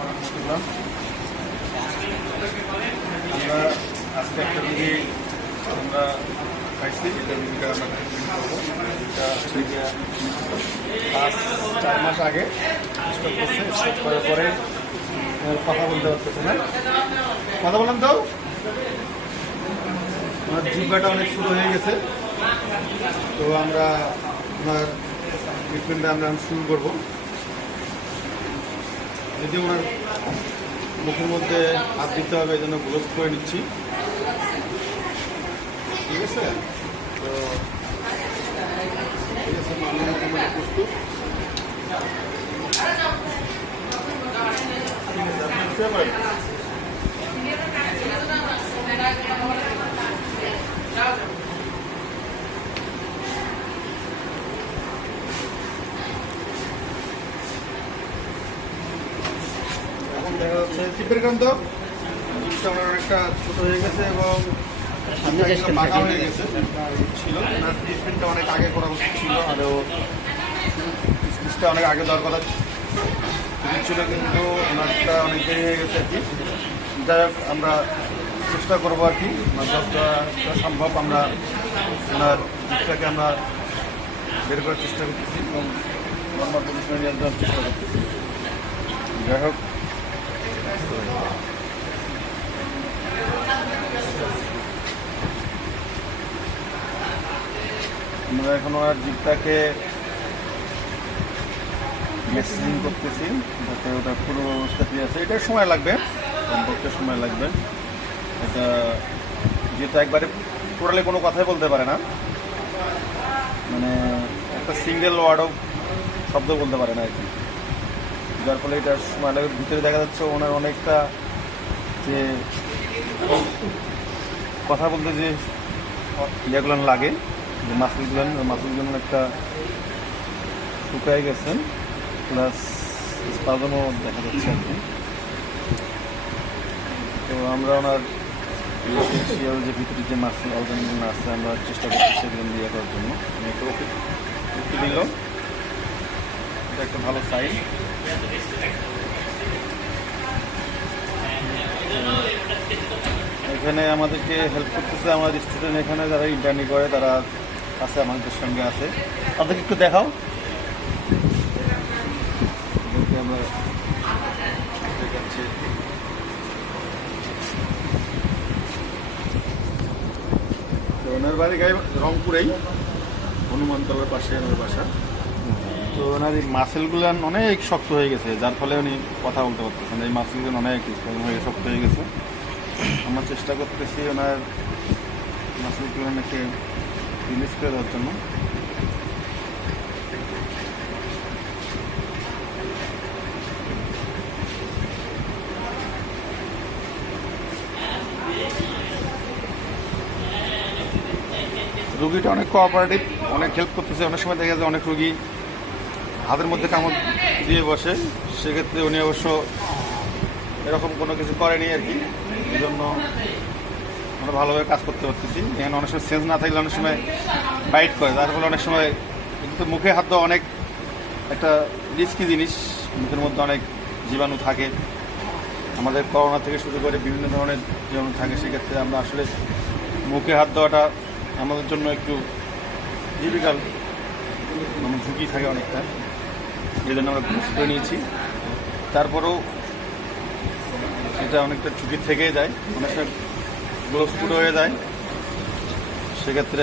ওয়া রাহমাতুল্লাহ। আমরা আজকে একটা রুগী আমরা পাইছি, এটা রুগীটা আমরা ট্রিটমেন্ট করবো। এটা হচ্ছে গিয়ে 4 মাস আগে স্ট্রোক করছে। স্ট্রোক করার পরে কথা বলতে পারতেছে না। কথা বললাম তো, ওনার জিহ্বাটা অনেক ছোট হয়ে গেছে। তো আমরা ওনার ট্রিটমেন্টটা আমরা শুরু করবো। যদি ওনার মুখের মধ্যে হাত দিতে হবে, এই জন্য গ্লোভস করে নিচ্ছি। ঠিক আছে, তো ঠিক আছে, আমি প্রস্তুত। ঠিক আছে, আপনি শুয়ে পড়েন। এখন দেখা যাচ্ছে টিপের কান্ত আমার অনেকটা ছোট হয়ে গেছে এবং বাঁকা হয়ে গেছে ছিল। ওনার ট্রিটমেন্টটা অনেক আগে করা উচিত ছিল, আরও স্পিচটা অনেক আগে দেওয়ার কথা ছিল, কিন্তু ওনারটা অনেক দেরি হয়ে গেছে আর কি। যাই হোক, আমরা চেষ্টা করবো আর কি, যতটা সম্ভব আমরা ওনার দিকটাকে আমরা বের করার চেষ্টা করতেছি এবং নর্মাল পজিশনে নিয়ে যাওয়ার চেষ্টা করতেছি। যাই হোক, আমরা এখন ওনার জিপটাকে মেসেজিং করতেছি যাতে ওটা পুরো অবস্থা কি আছে। এটা সময় লাগবে, কমপক্ষে সময় লাগবে। এটা যেহেতু একবারে টোটালি কোনো কথাই বলতে পারে না, মানে একটা সিঙ্গেল ওয়ার্ডও শব্দ বলতে পারে না আর কি, যার ফলে এটা সময় লাগবে। ভিতরে দেখা যাচ্ছে ওনার অনেকটা যে কথা বলতে যে ইয়েগুলো লাগে, যে মাসুলগুলো অনেকটা শুকায় গেছেন, প্লাস স্পাজমও দেখা যাচ্ছে আর কি। তো আমরা ওনার যে ভিতরে যে মাসুল অর্গানগুলো আছে আমরা চেষ্টা করছি সেগুলো দিয়ে করার জন্য। একটু ওকে দিল, এটা একটা ভালো সাইন। এখানে আমাদেরকে হেল্প করতেছে আমাদের স্টুডেন্ট, এখানে যারা ইন্টার্নি করে তারা আছে, আমাদের সঙ্গে আছে। তাদেরকে একটু দেখাও। আমরা দেখাচ্ছি, তো ওনার বাড়ি গায়ে রংপুরেই, হনুমানতলার পাশে ওনার বাসা। তো ওনার এই মাসেলগুলো অনেক শক্ত হয়ে গেছে, যার ফলে উনি কথা বলতে পারতেছেন। এই মাসেলগুলো অনেক শক্ত হয়ে গেছে। আমরা চেষ্টা করতেছি ওনার মাসেলগুলোকে রিলিজ করে দেওয়ার জন্য। রুগীটা অনেক কোঅপারেটিভ, অনেক হেল্প করতেছে। অনেক সময় দেখা যায় অনেক রুগী হাতের মধ্যে কামড় দিয়ে বসে, সেক্ষেত্রে উনি অবশ্য এরকম কোনো কিছু করেনি আর কি। এই জন্য আমরা ভালোভাবে কাজ করতে পারতেছি। এখানে অনেক সময় সেন্স না থাকলে অনেক সময় বাইট করে, তার ফলে অনেক সময় কিন্তু মুখে হাত দেওয়া অনেক একটা রিস্কি জিনিস। মুখের মধ্যে অনেক জীবাণু থাকে, আমাদের করোনা থেকে শুরু করে বিভিন্ন ধরনের জীবাণু থাকে। সেক্ষেত্রে আমরা আসলে মুখে হাত দেওয়াটা আমাদের জন্য একটু ডিফিকাল্ট, মানে ঝুঁকি থাকে অনেকটা। এই জন্য আমরা গ্লোভস করে নিয়েছি। তারপরেও এটা অনেকটা ঝুঁকি থেকেই যায়, অনেকটা গ্লোভস পুরো হয়ে যায়, সেক্ষেত্রে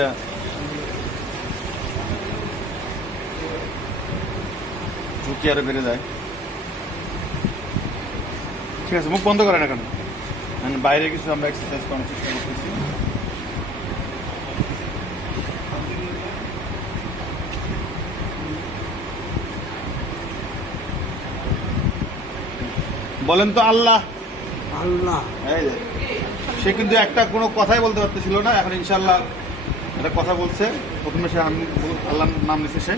ঝুঁকি আরও বেড়ে যায়। ঠিক আছে, মুখ বন্ধ করেন এখন। বাইরে কিছু আমরা এক্সারসাইজ করার চেষ্টা করতেছি। বলেন তো আল্লাহ আল্লাহ। এই যে সে কিন্তু একটা কোনো কথাই বলতে পারতেছিল না, এখন ইনশাল্লাহ একটা কথা বলছে। প্রথমে সে আল্লাহর নাম নিচ্ছে সে।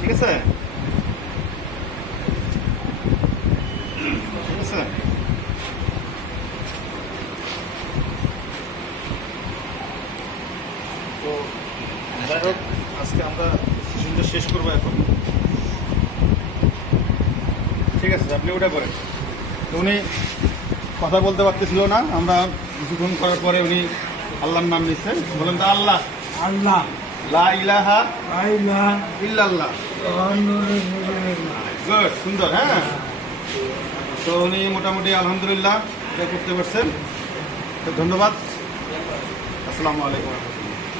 ঠিক আছে, ঠিক আছে। তো যাই হোক, আজকে আমরা সেশনটা শেষ করবো এখন। ঠিক আছে, আপনি ওটা করেন। তো উনি কথা বলতে পারতেছিল না, আমরা কিছুক্ষণ করার পরে উনি আল্লাহর নাম নিচ্ছে। বলেন তো আল্লাহ, আল্লাহ লা ইলাহা আইলা ইল্লাল্লাহ। গুড, সুন্দর। হ্যাঁ, তো উনি মোটামুটি আলহামদুলিল্লাহ এটা করতে পারছেন। তো ধন্যবাদ। আসসালামু আলাইকুম।